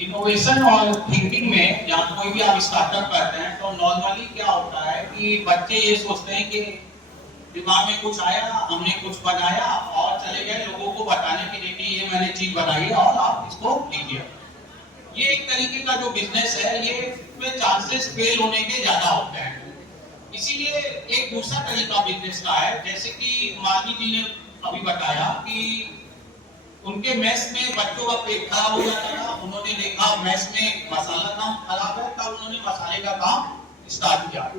Innovation और thinking में जहाँ कोई भी आप स्टार्टअप करते हैं तो नॉर्मली क्या होता है कि बच्चे ये सोचते हैं कि दिमाग में कुछ आया, हमने कुछ बनाया और चले गए लोगों को बताने के लिए कि ये मैंने चीज बनाई है और आप इसको लीजिए। ये एक तरीके का जो बिजनेस है ये में चांसेस फेल होने के ज्यादा होते हैं। इसीलिए एक दूसरा तरीका बिजनेस का है, जैसे कि मालवी जी ने अभी बताया कि उनके मेस में बच्चों का पेट खराब हो जाता था, उन्होंने देखा मेस में मसाला काम खराब है, तब उन्होंने मसाले का काम स्टार्ट किया।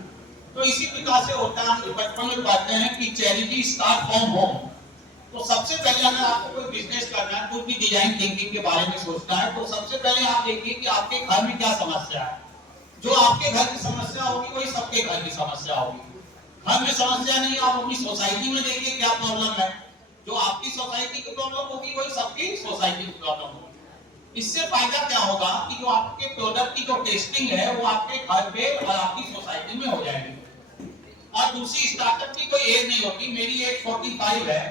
तो इसी प्रकार से होता है, हम बचपन में पढ़ते हैं कि चैरिटी स्टार्ट फ्रॉम होम। तो सबसे पहले अगर आपको कोई बिजनेस करना है, कोई भी डिजाइन थिंकिंग के बारे में सोचना है, तो सबसे पहले आप देखिए कि आपके घर में क्या समस्या है। जो आपके घर की समस्या होगी वही सबके घर की समस्या होगी। घर में समस्या नहीं, आप अपनी सोसाइटी में देखिए क्या प्रॉब्लम है। जो आपकी सोसाइटी की प्रॉब्लम होगी वही सबकी सोसाइटी की प्रॉब्लम होगी। इससे फायदा क्या होगा कि जो आपके प्रोडक्ट की जो टेस्टिंग है वो आपके घर पे और आपकी सोसाइटी में हो जाएगी। और दूसरी, स्टार्टअप की कोई एज नहीं होती। मेरी एज 45 है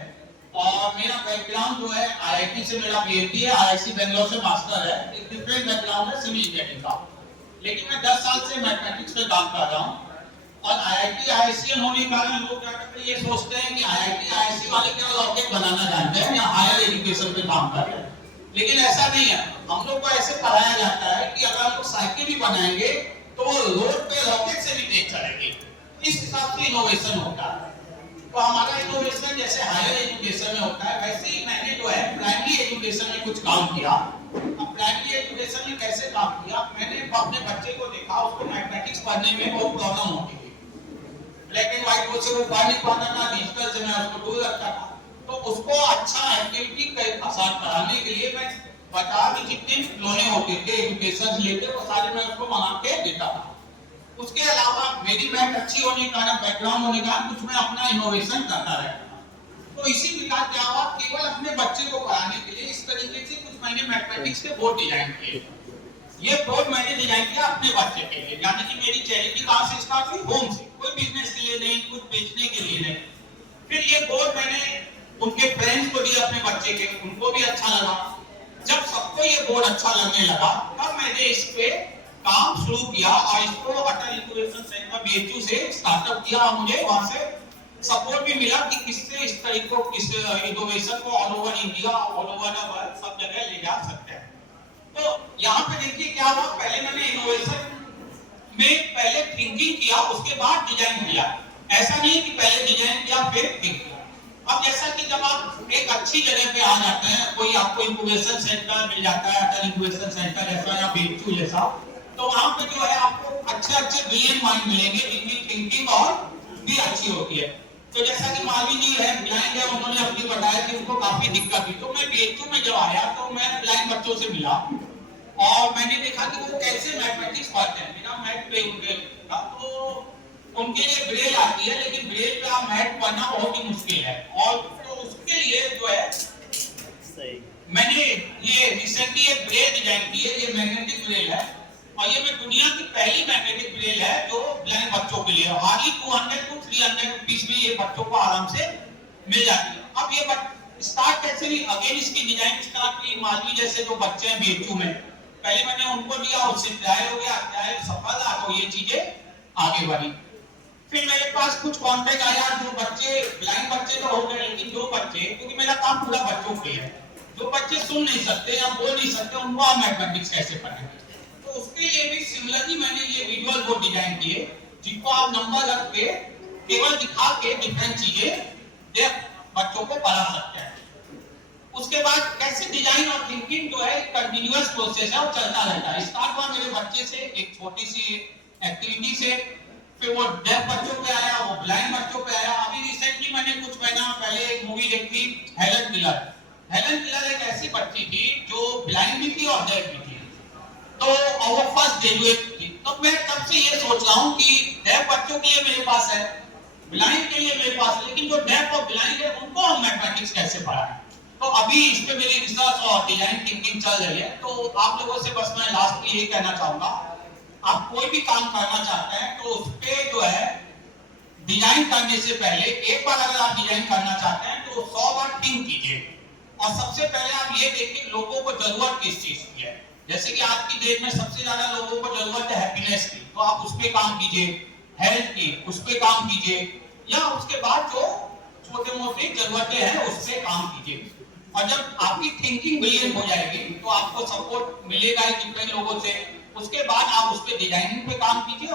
और मेरा बैकग्राउंड जो है आईआईटी से मेरा पीएचडी है, आईआईसी बेंगलोर से मास्टर है। एक डिफरेंट बैकग्राउंड है सिविल इंजीनियरिंग का, लेकिन मैं 10 साल से मैथमेटिक्स पे काम कर रहा हूँ। और आईआईटी आईआईसीएन होने के कारण लोग क्या करते हैं, ये सोचते हैं कि आईआईटी आईआईसी वाले क्या रॉकेट बनाना जानते हैं या हायर एजुकेशन पे काम कर रहे हैं, लेकिन ऐसा नहीं है। हम लोग को ऐसे पढ़ाया जाता है कि अगर हम लोग साइकिल भी बनाएंगे तो वो रोड पे रॉकेट से भी तेज चलेंगे। इस हिसाब से इनोवेशन होता है। तो हमारा इनोवेशन जैसे हायर एजुकेशन में होता है, वैसे ही मैंने जो है प्राइमरी एजुकेशन में कुछ काम किया। अब प्राइमरी एजुकेशन में कैसे काम किया, मैंने अपने बच्चे को देखा, उसको मैथमेटिक्स पढ़ने में बहुत प्रॉब्लम होती थी। ब्लैक एंड व्हाइट बोर्ड से वो पढ़ नहीं पाता था, डिजिटल से मैं उसको दूर रखता था। तो उसको अच्छा एक्टिविटी के साथ पढ़ाने के लिए मैं बता कि जितने खिलौने होते थे एजुकेशन लेते वो सारे मैं उसको मंगा के देता था। उसके अलावा मेरी मैथ अच्छी होने के कारण, बैकग्राउंड होने के कारण कुछ मैं अपना इनोवेशन करता रहता। तो इसी प्रकार क्या हुआ, केवल अपने बच्चे को पढ़ाने के लिए इस तरीके से कुछ मैंने मैथमेटिक्स के बोर्ड डिजाइन किए। ये बोर्ड मैंने डिजाइन किया अपने बच्चे के लिए, यानी कि मेरी चैरिटी कहां से स्टार्ट हुई, होम से। कोई बिजनेस के लिए नहीं, कुछ बेचने के लिए नहीं। फिर ये बोर्ड मैंने उनके फ्रेंड्स को दिया अपने बच्चे के, उनको भी अच्छा लगा। जब सबको ये बोर्ड अच्छा लगने लगा तब मैंने इस पे काम शुरू किया और इसको अटल इंक्यूबेशन सेंटर बीएचयू से स्टार्टअप किया। और मुझे वहां से सपोर्ट भी मिला कि किससे इस तरीके को, किस इनोवेशन को all over India, all over the world सब जगह ले जा सकते हैं। तो यहाँ पे देखिए क्या हुआ, पहले मैंने इनोवेशन में पहले थिंकिंग किया, उसके बाद डिजाइन किया। ऐसा नहीं कि पहले डिजाइन किया फिर थिंक किया। अब जैसा कि जब आप एक अच्छी जगह पे आ जाते हैं, कोई आपको इंक्यूबेशन सेंटर मिल जाता है, अटल इंक्यूबेशन सेंटर जैसा या बीएचयू जैसा, तो वहां पे जो है आपको अच्छे अच्छे ब्रिलियंट माइंड मिलेंगे जिनकी थिंकिंग और भी अच्छी होती है। तो जैसा कि मालवी जी है, ब्लाइंड है, उन्होंने अपनी बताया कि उनको काफी दिक्कत थी। तो मैं बीएचयू में जब आया तो मैं ब्लाइंड बच्चों से मिला और मैंने देखा कि वो कैसे मैथमेटिक्स पढ़ते हैं। मेरा मैथ पे उनके था, तो उनके लिए ब्रेल आती है, लेकिन ब्रेल पे आप मैथ पढ़ना बहुत ही मुश्किल है। और तो उसके लिए जो है सही मैंने ये रिसेंटली एक ब्रेल डिजाइन की है। ये मैग्नेटिक ब्रेल है और ये मैं दुनिया की पहली मैग्नेटिक ब्रेल है जो ब्लाइंड बच्चों के लिए। हार्डली 200 to 300 रुपीस में ये बच्चों को आराम से मिल जाती है। अब ये स्टार्ट कैसे हुई, अगेन इसकी डिजाइन स्टार्ट की मालवी जैसे जो बच्चे हैं बीएचयू में, पहले मैंने उनको दिया, उससे ट्रायल हो गया, ट्रायल सफल रहा तो ये चीजें आगे बढ़ी। फिर मेरे पास कुछ कांटेक्ट आया, जो बच्चे ब्लाइंड बच्चे तो हो गए, लेकिन जो बच्चे, क्योंकि मेरा काम पूरा बच्चों के है, जो बच्चे सुन नहीं सकते या बोल नहीं सकते उनको आप मैथमेटिक्स कैसे पढ़ेंगे। तो उसके लिए भी सिमिलरली मैंने ये विजुअल बोर्ड डिजाइन किए जिनको आप नंबर रख के केवल दिखा के डिफरेंट चीजें बच्चों को पढ़ा सकते हैं। उसके बाद कैसे डिजाइन और थिंकिंग जो है कंटीन्यूअस प्रोसेस है और चलता रहता है। स्टार्ट हुआ मेरे बच्चे से, एक छोटी सी एक्टिविटी से, फिर वो डेफ बच्चों पे आया, वो ब्लाइंड बच्चों पे आया। अभी रिसेंटली मैंने कुछ महीना पहले एक मूवी देखी, हेलन किलर। हेलन किलर एक ऐसी बच्ची थी जो ब्लाइंड भी थी और डेफ भी थी, तो वो फर्स्ट ग्रेजुएट थी। तो मैं तब से ये सोच रहा हूँ कि डेफ बच्चों के लिए मेरे पास है, ब्लाइंड के लिए मेरे पास, लेकिन जो डेफ और ब्लाइंड है उनको हम मैथमेटिक्स कैसे पढ़ाएं। तो अभी इस पे मेरी रिसर्च और डिजाइन थिंकिंग चल रही है। तो आप लोगों से बस मैं लास्ट में यही कहना चाहूंगा, आप कोई भी काम करना चाहते हैं तो उस पे जो है डिजाइन करने से पहले एक बार अगर आप डिजाइन करना चाहते हैं तो 100 बार थिंक कीजिए। और सबसे पहले आप ये देखिए लोगों को जरूरत किस चीज की है। जैसे कि आज की डेट में सबसे ज्यादा लोगों को जरूरत है हैप्पीनेस की, तो आप उस पर काम कीजिए, हेल्थ की उस पर काम कीजिए, या उसके बाद जो छोटे मोटे जरूरतें हैं उस पर काम कीजिए। और जब आपकी थिंकिंग ब्रिलियंट हो जाएगी तो आपको सपोर्ट मिलेगा ही डिफरेंट लोगों से, उसके बाद आप उस पर डिजाइनिंग पे काम कीजिए